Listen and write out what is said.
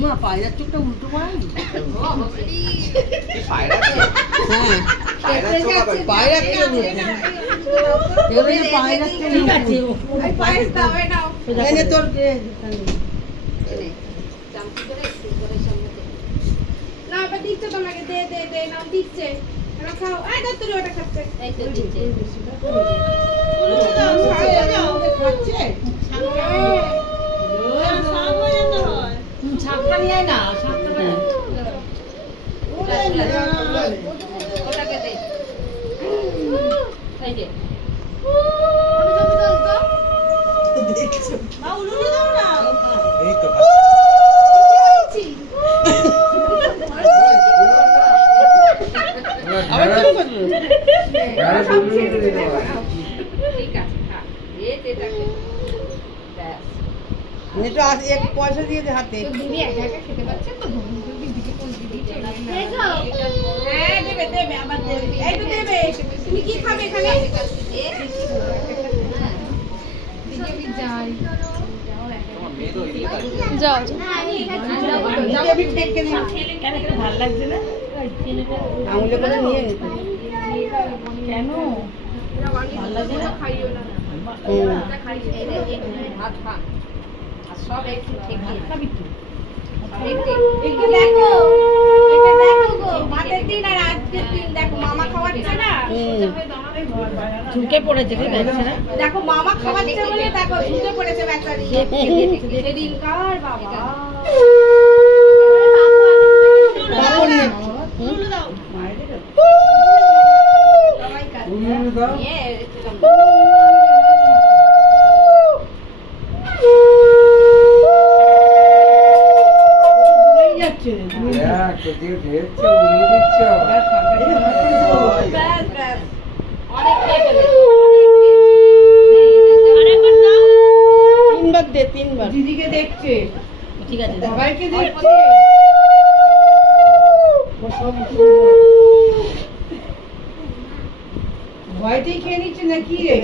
মা পায়রার চোখটা উল্টো করাই দিচ্ছে তোমাকে দে দে দে নাও দিচ্ছে খাও আয় দাও তুই ওটা খাচ্ছে এই তো দিচ্ছে ছাপটা নিয়ে না ছাপটা ওটাকে দে এই যে মা উলুলে দাও না এই তো আবার কি করবে ঠিক আছে খা এই তেটাকে নেটো আজ এক পয়সা দিয়ে দে হাতে তো দিদি একা একা খেতে পাচ্ছে তো দিদিকে কোন দিদি চলে হ্যাঁ দেবে দেবে আবার দেবে এই তো দেবে তুমি কি খাবে এখানে দিদি আমি যাই যাও আমি ঠেকে দিই কেন ভালো লাগছে না আঙুলে করে নিয়ে নি কেন ভালো লাগছে না খাইও না খাই এই ভাত খা আর সব একটু ঠিক খাবি কি একটু দেখো এটা দেখো গো ভাতের দিন আর আজকের দিন দেখো মামা খাওয়াচ্ছে না ঝুঁকে পড়েছে ঠিক আছে না দেখো মামা খাওয়াচ্ছে বলে দেখো ঝুঁকে পড়েছে বেচারি সেদিন কার বাবা তিনবার দে তিনবার দিদিকে দেখছে ঠিক আছে সবাইকে দেখছে ভয়তেই খেয়ে নিচ্ছে নাকি রে